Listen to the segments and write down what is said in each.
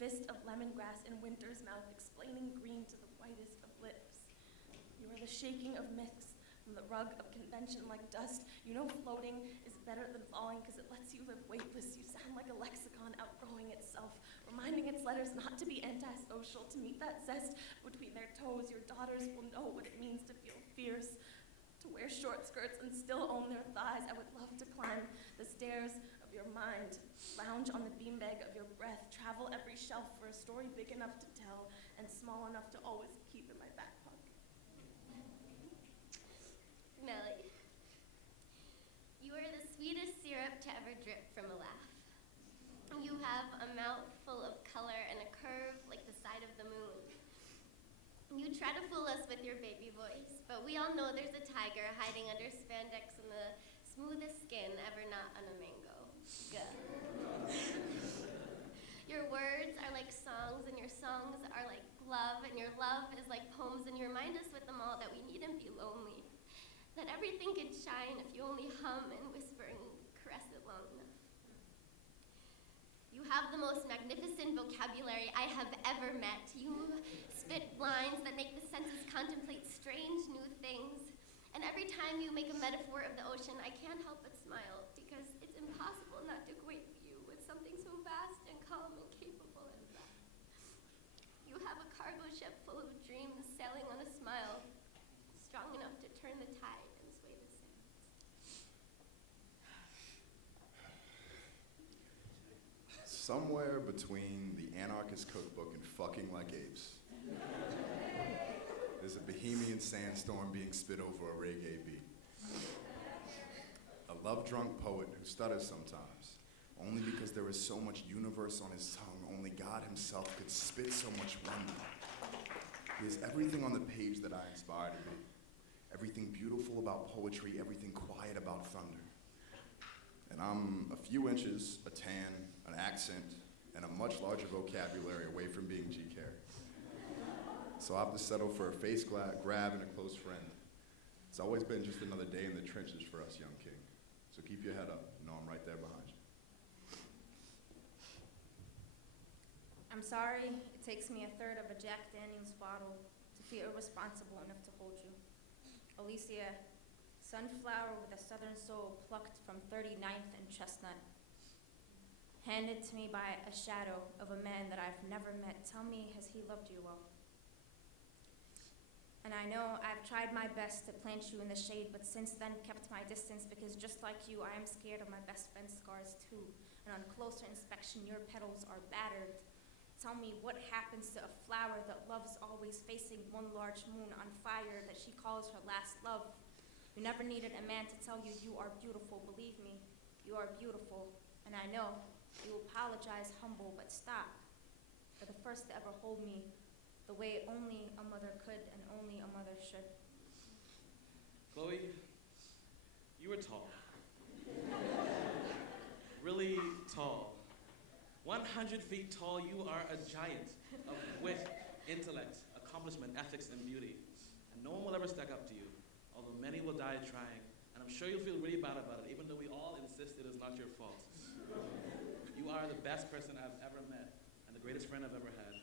fist of lemongrass in winter's mouth, explaining green to the whitest of lips. You are the shaking of myths from the rug of convention like dust. You know floating is better than falling because it lets you live weightless. You sound like a lexicon outgrowing itself, reminding its letters not to be antisocial, to meet that zest between their toes. Your daughters will know what it means to feel fierce, to wear short skirts and still own their thighs. I would love to climb the stairs of your mind, lounge on the beanbag of your breath, travel every shelf for a story big enough to tell and small enough to always keep in my back pocket. Nelly, you are the sweetest syrup to ever drip from a laugh. You have a mouth full of color and a curve like the side of the moon. You try to fool us with your baby voice, but we all know there's a tiger hiding under spandex and the smoothest skin ever not on a mango. Gah. Your words are like songs, and your songs are like love, and your love is like poems, and you remind us with them all that we needn't be lonely, that everything can shine if you only hum and whisper and caress it long enough. You have the most magnificent vocabulary I have ever met. You spit lines that make the senses contemplate strange new things. And every time you make a metaphor of the ocean, I can't help but smile, because it's impossible not to equate you with something so vast and calm and capable as that. You have a cargo ship full of dreams sailing on a smile, strong enough to turn the tide and sway the sands. Somewhere between the anarchist cookbook and fucking like apes, there's a Bohemian sandstorm being spit over a reggae beat. A love-drunk poet who stutters sometimes, only because there is so much universe on his tongue, only God himself could spit so much wonder. He is everything on the page that I aspire to be. Everything beautiful about poetry, everything quiet about thunder. And I'm a few inches, a tan, an accent, and a much larger vocabulary away from being G. Carey. So I have to settle for a face grab and a close friend. It's always been just another day in the trenches for us, young king. So keep your head up. You know I'm right there behind you. I'm sorry it takes me a third of a Jack Daniels bottle to feel irresponsible enough to hold you. Alysia, sunflower with a southern soul plucked from 39th and Chestnut. Handed to me by a shadow of a man that I've never met. Tell me, has he loved you well? And I know I've tried my best to plant you in the shade, but since then kept my distance, because just like you, I am scared of my best friend's scars too. And on closer inspection, your petals are battered. Tell me, what happens to a flower that loves always facing one large moon on fire that she calls her last love? You never needed a man to tell you you are beautiful. Believe me, you are beautiful. And I know you apologize humble, but stop. You're the first to ever hold me the way only a mother could and only a mother should. Chloe, you were tall. Really tall. 100 feet tall, you are a giant of wit, intellect, accomplishment, ethics, and beauty. And no one will ever stack up to you, although many will die trying. And I'm sure you'll feel really bad about it, even though we all insist it is not your fault. You are the best person I've ever met, and the greatest friend I've ever had.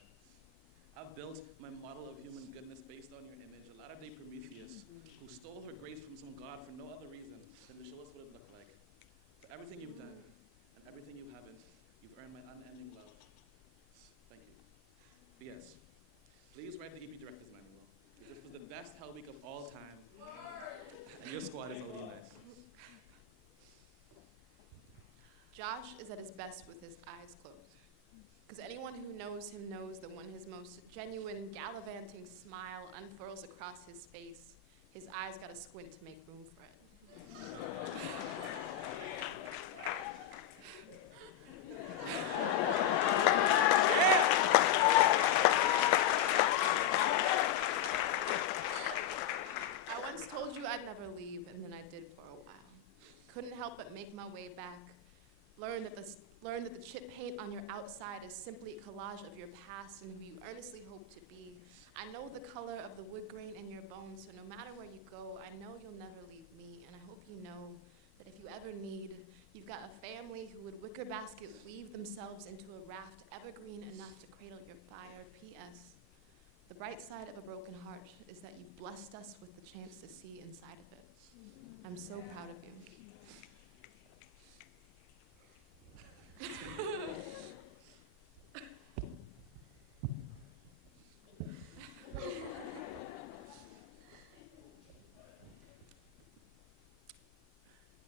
I've built my model of human goodness based on your image, a latter-day Prometheus, who stole her grace from some god for no other reason than to show us what it looked like. For everything you've done, and everything you haven't, you've earned my unending love. Thank you. P.S. Please write the EP Director's Manual. This was the best Hell Week of all time, and your squad is already nice. Josh is at his best with his eyes closed. Because anyone who knows him knows that when his most genuine, gallivanting smile unfurls across his face, his eyes gotta squint to make room for it. I once told you I'd never leave, and then I did for a while. Couldn't help but make my way back. Learned that the chip paint on your outside is simply a collage of your past and who you earnestly hope to be. I know the color of the wood grain in your bones, so no matter where you go, I know you'll never leave me, and I hope you know that if you ever need, you've got a family who would wicker basket weave themselves into a raft ever evergreen enough to cradle your fire. P.S. The bright side of a broken heart is that you've blessed us with the chance to see inside of it. I'm so proud of you.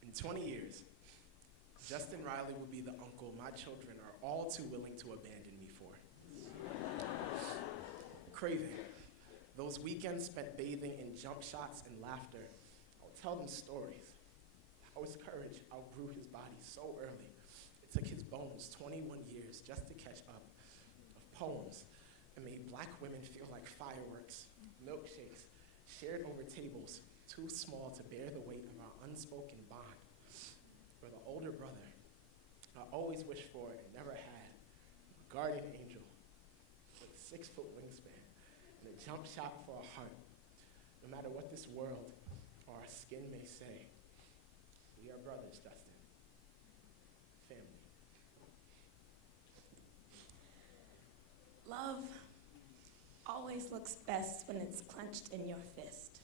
In 20 years, Justin Reilly will be the uncle my children are all too willing to abandon me for. Craving those weekends spent bathing in jump shots and laughter. I'll tell them stories. How his courage outgrew his body so early. It took his bones 21 years just to catch up. Of poems that made black women feel like fireworks, milkshakes shared over tables too small to bear the weight of our unspoken bond. For the older brother I always wished for and never had, a guardian angel with a 6-foot wingspan and a jump shot for a heart. No matter what this world or our skin may say, we are brothers, Justin. Family. Love always looks best when it's clenched in your fist.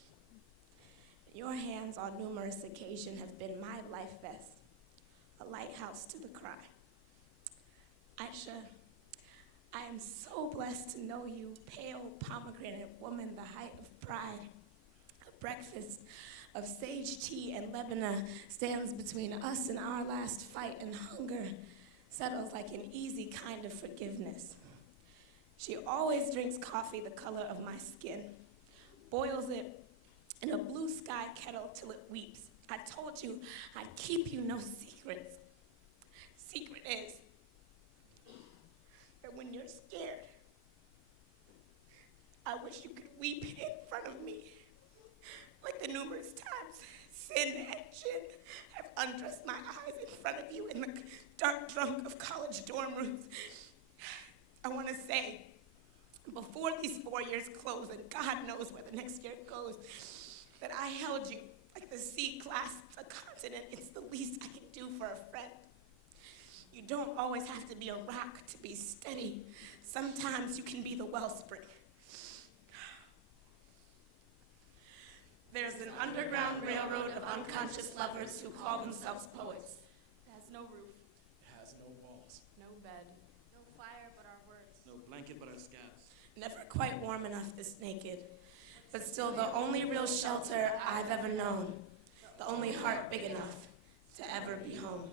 Your hands on numerous occasions have been my life vest, a lighthouse to the cry. Aysha, I am so blessed to know you, pale pomegranate woman, the height of pride. A breakfast of sage tea and Lebanon stands between us and our last fight, and hunger settles like an easy kind of forgiveness. She always drinks coffee the color of my skin, boils it in a blue sky kettle till it weeps. I told you I'd keep you no secrets. Secret is that when you're scared, I wish you could weep in front of me, like the numerous times sin and gin have undressed my eyes in front of you in the dark drunk of college dorm rooms. I want to say, before these 4 years close, and God knows where the next year goes, that I held you like the sea clasps a continent. It's the least I can do for a friend. You don't always have to be a rock to be steady. Sometimes you can be the wellspring. There's an underground railroad of unconscious lovers who call themselves poets. It has no roof. It has no walls. No bed. No fire but our words. No blanket but our scabs. Never quite warm enough this naked, but still the only real shelter I've ever known, the only heart big enough to ever be home.